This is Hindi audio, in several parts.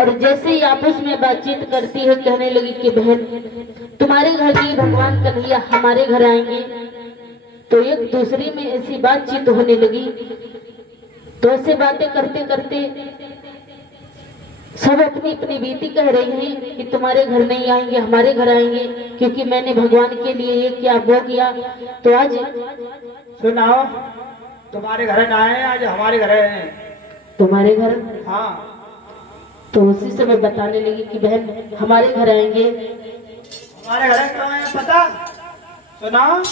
और जैसे ही आपस में बातचीत करती है कहने लगी कि बहन तुम्हारे घर नहीं भगवान कन्हैया हमारे घर आएंगे। तो एक दूसरे में ऐसी बातचीत होने लगी। तो ऐसे बातें करते करते सब अपनी अपनी बीती कह रही हैं कि तुम्हारे घर नहीं आएंगे हमारे घर आएंगे, क्योंकि मैंने भगवान के लिए ये किया वो किया। तो आज सुनाओ, तुम्हारे घर ना आए आज हमारे घर आए। तुम्हारे घर? हाँ। तो उसी समय बताने लगी कि बहन हमारे घर आएंगे। हमारे घर कहाँ है पता? सुनाओ।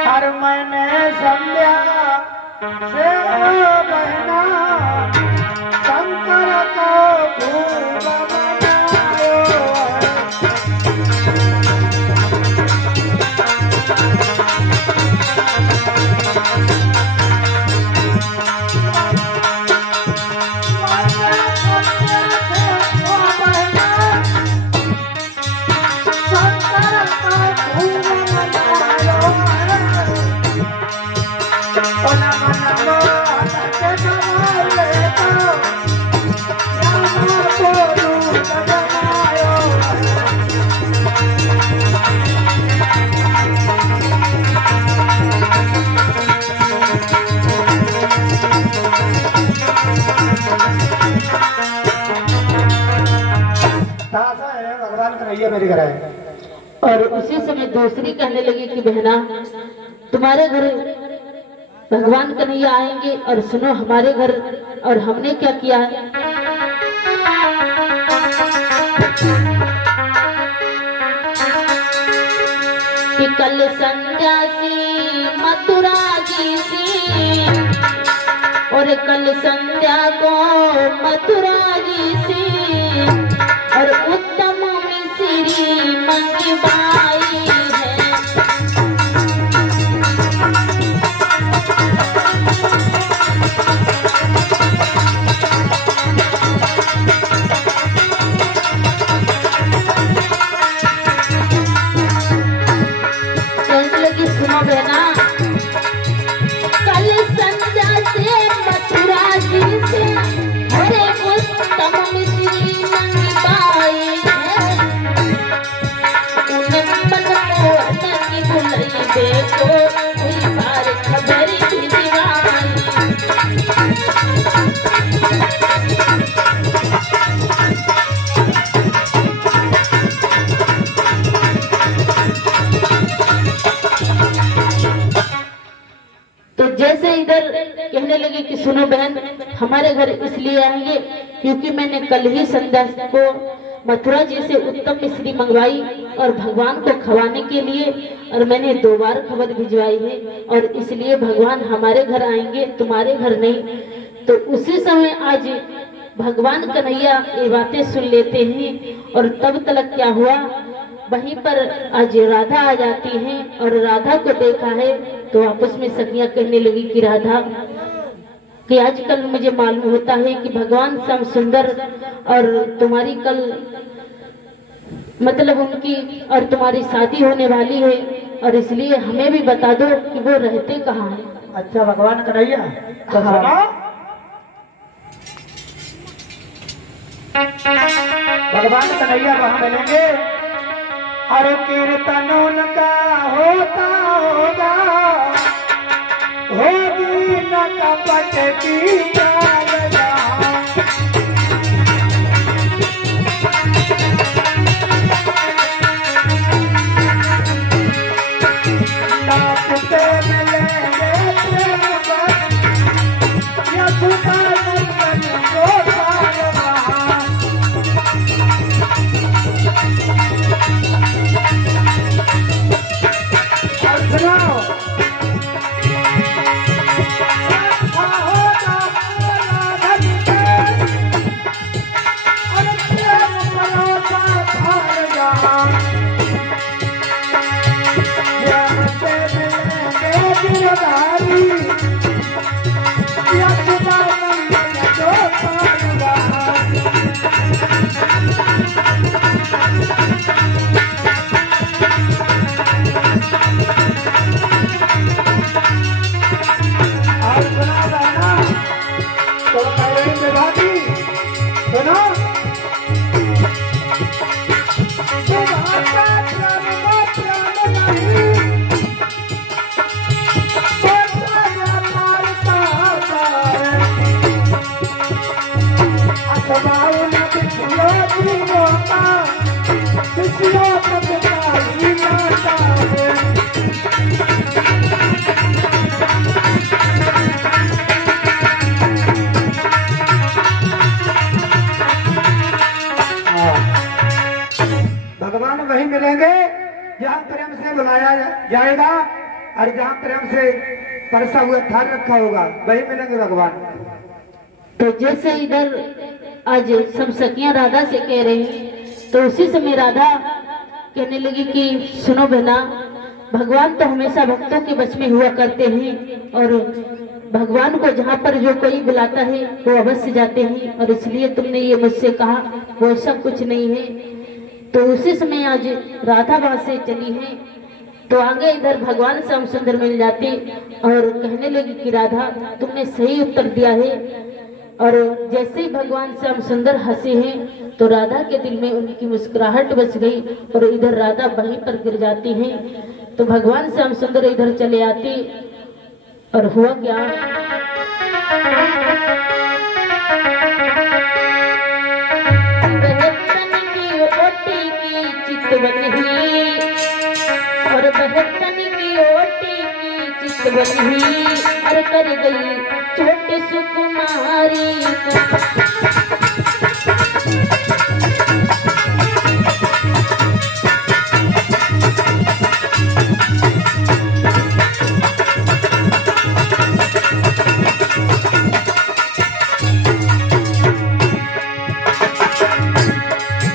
हर मैंने संध्या से बहना शंकर को खूब मनायो। भगवान कन्हैया मेरे घर आए। और उसी समय दूसरी कहने लगी कि बहना तुम्हारे घर भगवान कन्हैया आएंगे और सुनो हमारे घर और हमने क्या किया है। कि कल संध्या सी मथुरा जी सी और कल संध्या को मथुरा जी सी और उत्तम मिश्री मंगवाई है। कहने लगी सुनो बहना कल संध्या से मथुरा जी से अरे उत्तम मिश्री मंगवाई है। उन्हें मनमोहन की भुलई देखो कोई बार खबर भिजवाई। तो जैसे इधर कहने लगे कि सुनो बहन हमारे घर इसलिए आएंगे क्योंकि मैंने कल ही संध्या को मथुरा जी से उत्तम मिश्री मंगवाई और भगवान को खवाने के लिए, और मैंने 2 बार खबर भिजवाई है और इसलिए भगवान हमारे घर आएंगे तुम्हारे घर नहीं। तो उसी समय आज भगवान कन्हैया ये बातें सुन लेते हैं और तब तक क्या हुआ वहीं पर आज राधा आ जाती हैं और राधा को देखा है तो आपस में सखियां कहने लगी कि राधा कि आजकल मुझे मालूम होता है कि भगवान श्याम सुंदर और तुम्हारी कल मतलब उनकी और तुम्हारी शादी होने वाली है और इसलिए हमें भी बता दो कि वो रहते कहाँ हैं। अच्छा भगवान कन्हैया तो सुनो। भगवान कन्हैया वहां मिलेंगे हर कीर्तन उनका होता होगा होगी न कपट की चाल यहाँ। नाचते मिलेंगे प्रेम बन यशोदा नंदन गोपाल वहाँ। यशोदा बसिया पतवारी लाता है। भगवान वही मिलेंगे जहाँ प्रेम से बुलाया जाएगा और जहाँ प्रेम से परसा हुआ थाल रखा होगा वही मिलेंगे भगवान। तो जैसे इधर आज सब सखियां राधा से कह रही हैं, तो उसी समय राधा कहने लगी कि सुनो बहना, भगवान तो हमेशा भक्तों के वश में हुआ करते हैं और भगवान को जहाँ पर जो कोई बुलाता है वो अवश्य जाते हैं, और इसलिए तुमने ये मुझसे कहा वो ऐसा कुछ नहीं है। तो उसी समय आज राधा वहां से चली है, तो आगे इधर भगवान श्याम सुंदर मिल जाते और कहने लगी कि राधा तुमने सही उत्तर दिया है। और जैसे ही भगवान श्याम सुंदर हंसे हैं तो राधा के दिल में उनकी मुस्कुराहट बच गई और इधर राधा वहीं पर गिर जाती हैं। तो भगवान श्याम सुंदर इधर चले आते और हुआ क्या, और बहतन की ओटी की चितवनी और कर गई छोटे सुकुमारी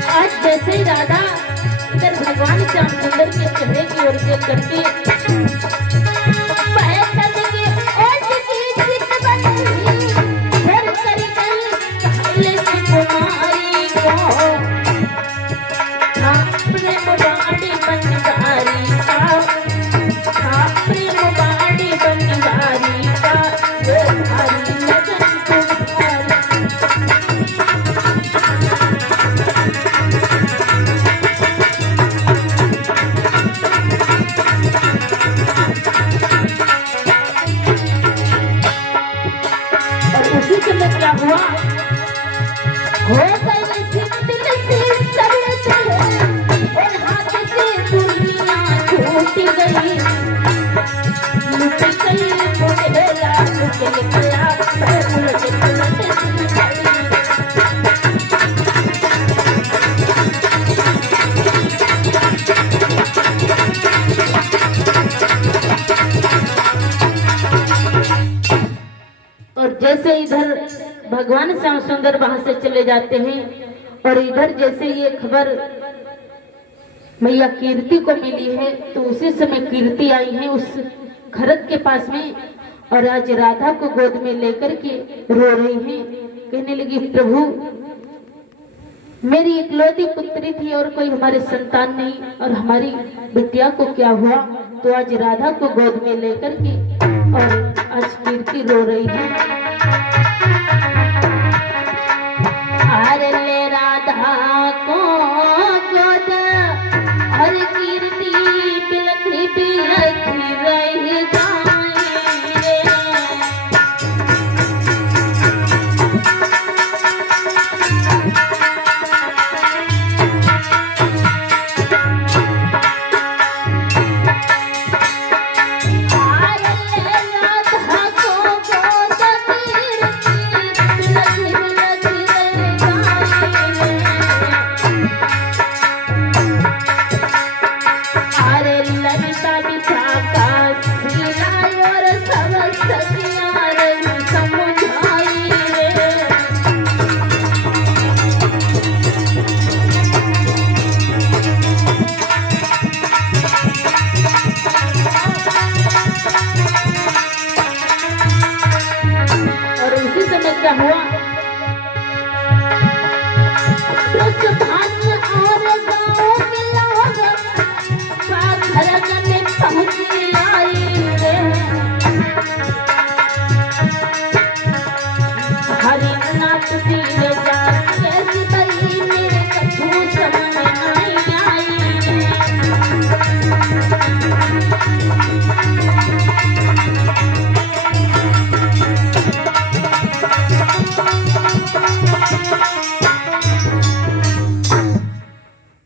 आज जैसे राधा इधर भगवान श्याम सुंदर के चेहरे की ओर देख करके जैसे इधर भगवान श्याम सुंदर वहां से चले जाते हैं और इधर जैसे ये खबर मैया कीर्ति को मिली है तो उसी समय कीर्ति आई है उस खरक के पास में और आज राधा को गोद में लेकर के रो रही हैं। कहने लगी प्रभु मेरी इकलौती पुत्री थी और कोई हमारे संतान नहीं और हमारी बिटिया को क्या हुआ। तो आज राधा को गोद में लेकर के और आज कीर्ति रो रही है। अरे ले राधा को गोद और कीर्ति बिलखी बिलखी रही जाए।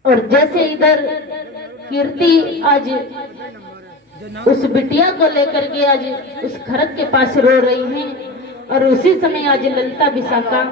और जैसे इधर कीर्ति आज उस बिटिया को लेकर के आज उस खरक के पास रो रही हैं, और उसी समय आज ललिता विशाखा